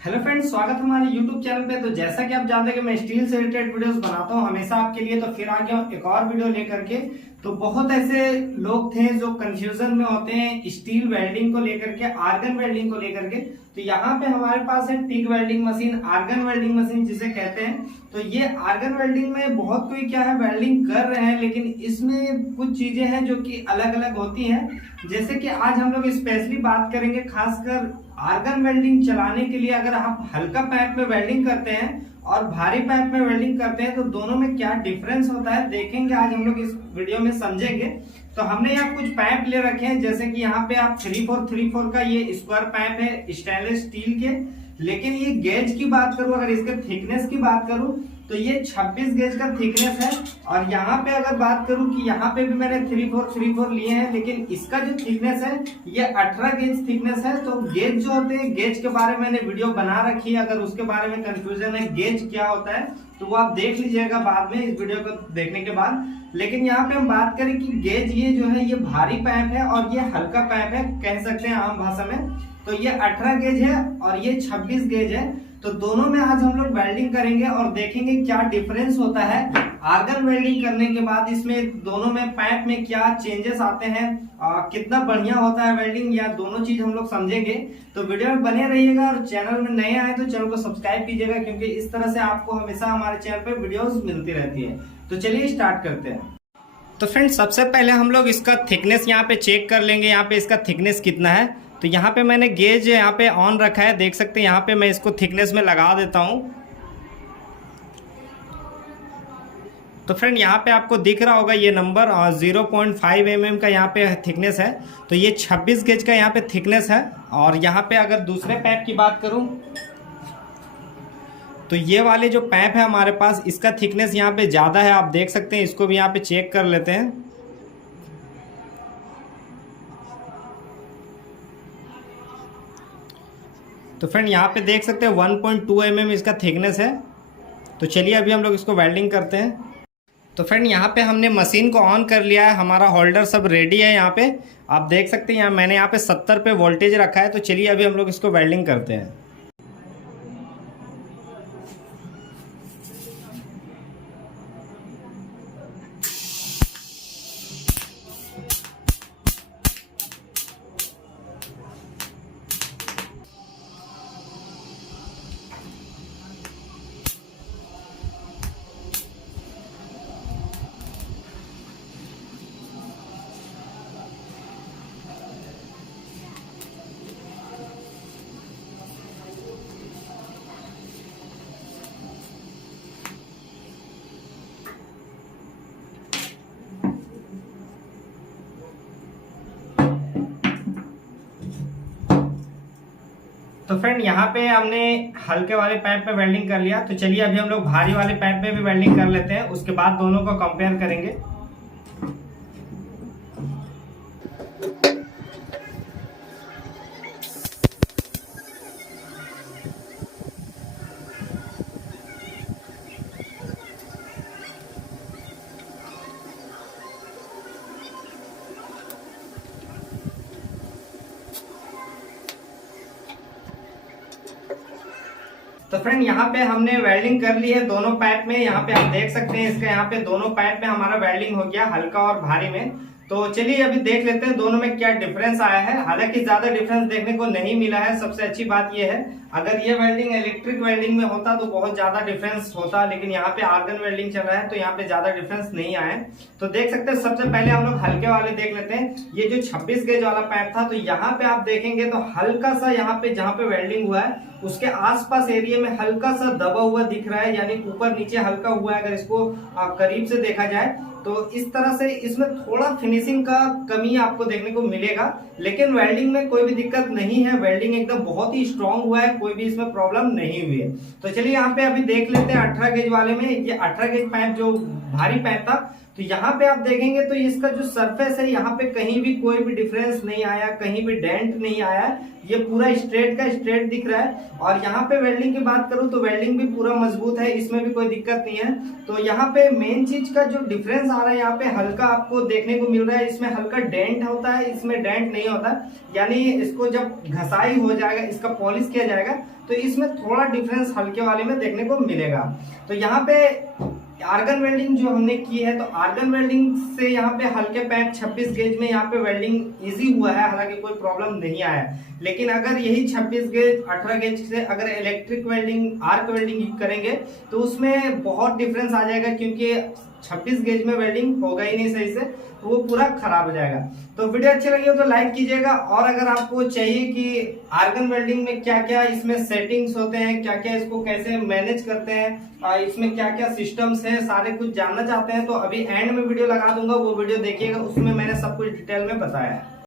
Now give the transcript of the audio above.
Hello friends, स्वागत है हमारे यूट्यूब चैनल पे। तो जैसा कि आप जानते हैं कि मैं स्टील से रिलेटेड वीडियोस बनाता हूं हमेशा आपके लिए, तो फिर आ गया हूं एक और वीडियो लेकर के। तो बहुत ऐसे लोग थे जो कंफ्यूजन में होते हैं स्टील वेल्डिंग को लेकर के, आर्गन वेल्डिंग को लेकर के। तो यहाँ पे हमारे पास है TIG welding machine, argon welding machine जिसे कहते हैं। तो ये आर्गन वेल्डिंग में बहुत कोई क्या है वेल्डिंग कर रहे हैं, लेकिन इसमें कुछ चीजें हैं जो कि अलग अलग होती हैं। जैसे कि आज हम लोग स्पेशली बात करेंगे खासकर आर्गन वेल्डिंग चलाने के लिए। अगर आप हल्का पाइप में वेल्डिंग करते हैं और भारी पाइप में वेल्डिंग करते हैं तो दोनों में क्या डिफरेंस होता है देखेंगे आज हम लोग इस वीडियो में, समझेंगे। तो हमने यहाँ कुछ पाइप ले रखे हैं, जैसे कि यहाँ पे आप 3434 का ये स्क्वायर पाइप है स्टेनलेस स्टील के। लेकिन ये गेज की बात करूं, अगर इसके थिकनेस की बात करूं तो ये 26 गेज का थिकनेस है। और यहाँ पे अगर बात करूं कि यहाँ पे भी मैंने 3434 लिए हैं, लेकिन इसका जो थिकनेस है ये 18 गेज थिकनेस है। तो गेज जो होते हैं, गेज के बारे में मैंने वीडियो बना रखी है। अगर उसके बारे में कंफ्यूजन है गेज क्या होता है तो वो आप देख लीजिएगा बाद में, इस वीडियो को देखने के बाद। लेकिन यहाँ पे हम बात करें कि गेज ये जो है ये भारी पाइप है और ये हल्का पाइप है, कह सकते हैं आम भाषा में। तो ये 18 गेज है और ये 26 गेज है। तो दोनों में आज हम लोग वेल्डिंग करेंगे और देखेंगे क्या डिफरेंस होता है आर्गन वेल्डिंग करने के बाद। इसमें दोनों में पाइप में क्या चेंजेस आते हैं, कितना बढ़िया होता है वेल्डिंग, या दोनों चीज हम लोग समझेंगे। तो वीडियो में बने रहिएगा और चैनल में नए आए तो चैनल को सब्सक्राइब कीजिएगा, क्योंकि इस तरह से आपको हमेशा हमारे चैनल पे वीडियोस मिलती रहती है। तो चलिए स्टार्ट करते हैं। तो फ्रेंड्स, सबसे पहले हम लोग इसका थिकनेस यहाँ पे चेक कर लेंगे। यहाँ पे इसका थिकनेस कितना है, तो यहाँ पे मैंने गेज यहाँ पे ऑन रखा है, देख सकते हैं। यहाँ पे मैं इसको थिकनेस में लगा देता हूँ। तो फ्रेंड यहाँ पे आपको दिख रहा होगा ये नंबर 0.5 mm का यहाँ पे थिकनेस है। तो ये 26 गेज का यहाँ पे थिकनेस है। और यहाँ पे अगर दूसरे पाइप की बात करूँ तो ये वाले जो पाइप है हमारे पास, इसका थिकनेस यहाँ पे ज़्यादा है, आप देख सकते हैं। इसको भी यहाँ पे चेक कर लेते हैं। तो फ्रेंड यहाँ पे देख सकते हैं 1.2 mm इसका थिकनेस है। तो चलिए अभी हम लोग इसको वेल्डिंग करते हैं। तो फ्रेंड यहाँ पे हमने मशीन को ऑन कर लिया है, हमारा होल्डर सब रेडी है। यहाँ पे आप देख सकते हैं, यहाँ मैंने यहाँ पे 70 पे वोल्टेज रखा है। तो चलिए अभी हम लोग इसको वेल्डिंग करते हैं। तो फ्रेंड यहाँ पे हमने हल्के वाले पाइप पे वेल्डिंग कर लिया। तो चलिए अभी हम लोग भारी वाले पाइप पे भी वेल्डिंग कर लेते हैं, उसके बाद दोनों को कंपेयर करेंगे। तो फ्रेंड यहाँ पे हमने वेल्डिंग कर ली है दोनों पाइप में। यहाँ पे आप देख सकते हैं, इसका यहाँ पे दोनों पाइप में हमारा वेल्डिंग हो गया, हल्का और भारी में। तो चलिए अभी देख लेते हैं दोनों में क्या डिफरेंस आया है। हालांकि ज्यादा डिफरेंस देखने को नहीं मिला है। सबसे अच्छी बात यह है, अगर ये वेल्डिंग इलेक्ट्रिक वेल्डिंग में होता तो बहुत ज्यादा डिफरेंस होता, लेकिन यहाँ पे आर्गन वेल्डिंग चल रहा है तो यहाँ पे ज्यादा डिफरेंस नहीं आया। तो देख सकते हैं, सबसे पहले हम लोग हल्के वाले देख लेते हैं। ये जो 26 गेज वाला पाइप था, तो यहाँ पे आप देखेंगे तो हल्का सा यहाँ पे जहाँ पे वेल्डिंग हुआ है उसके आसपास एरिया में हल्का सा दबा हुआ दिख रहा है, यानी ऊपर नीचे हल्का हुआ है। अगर इसको करीब से देखा जाए तो इस तरह से इसमें थोड़ा फिनिशिंग का कमी आपको देखने को मिलेगा, लेकिन वेल्डिंग में कोई भी दिक्कत नहीं है। वेल्डिंग एकदम बहुत ही स्ट्रांग हुआ है, कोई भी इसमें प्रॉब्लम नहीं हुई है। तो चलिए यहाँ पे अभी देख लेते हैं 18 गेज वाले में। ये 18 गेज पाइप जो भारी पाइप था तो यहाँ पे आप देखेंगे तो इसका जो सरफेस है यहाँ पे कहीं भी कोई भी डिफरेंस नहीं आया, कहीं भी डेंट नहीं आया, ये पूरा स्ट्रेट का स्ट्रेट दिख रहा है। और यहाँ पे वेल्डिंग की बात करूँ तो वेल्डिंग भी पूरा मजबूत है, इसमें भी कोई दिक्कत नहीं है। तो यहाँ पे मेन चीज का जो डिफरेंस आ रहा है, यहाँ पे हल्का आपको देखने को मिल रहा है, इसमें हल्का डेंट होता है, इसमें डेंट नहीं होता। यानी इसको जब घसाई हो जाएगा, इसका पॉलिश किया जाएगा, तो इसमें थोड़ा डिफरेंस हल्के वाले में देखने को मिलेगा। तो यहाँ पे आर्गन वेल्डिंग जो हमने की है, तो आर्गन वेल्डिंग से यहाँ पे हल्के पैप 26 गेज में यहाँ पे वेल्डिंग इजी हुआ है, हालांकि कोई प्रॉब्लम नहीं आया। लेकिन अगर यही 26 गेज 18 गेज से अगर इलेक्ट्रिक वेल्डिंग आर्क वेल्डिंग करेंगे तो उसमें बहुत डिफरेंस आ जाएगा, क्योंकि 26 गेज में वेल्डिंग होगा ही नहीं सही से, तो वो पूरा खराब हो जाएगा। तो वीडियो अच्छी लगी हो तो लाइक कीजिएगा, और अगर आपको चाहिए कि आर्गन वेल्डिंग में क्या क्या इसमें सेटिंग्स होते हैं, क्या क्या इसको कैसे मैनेज करते हैं, इसमें क्या क्या सिस्टम्स हैं, सारे कुछ जानना चाहते हैं, तो अभी एंड में वीडियो लगा दूंगा, वो वीडियो देखिएगा, उसमें मैंने सब कुछ डिटेल में बताया है।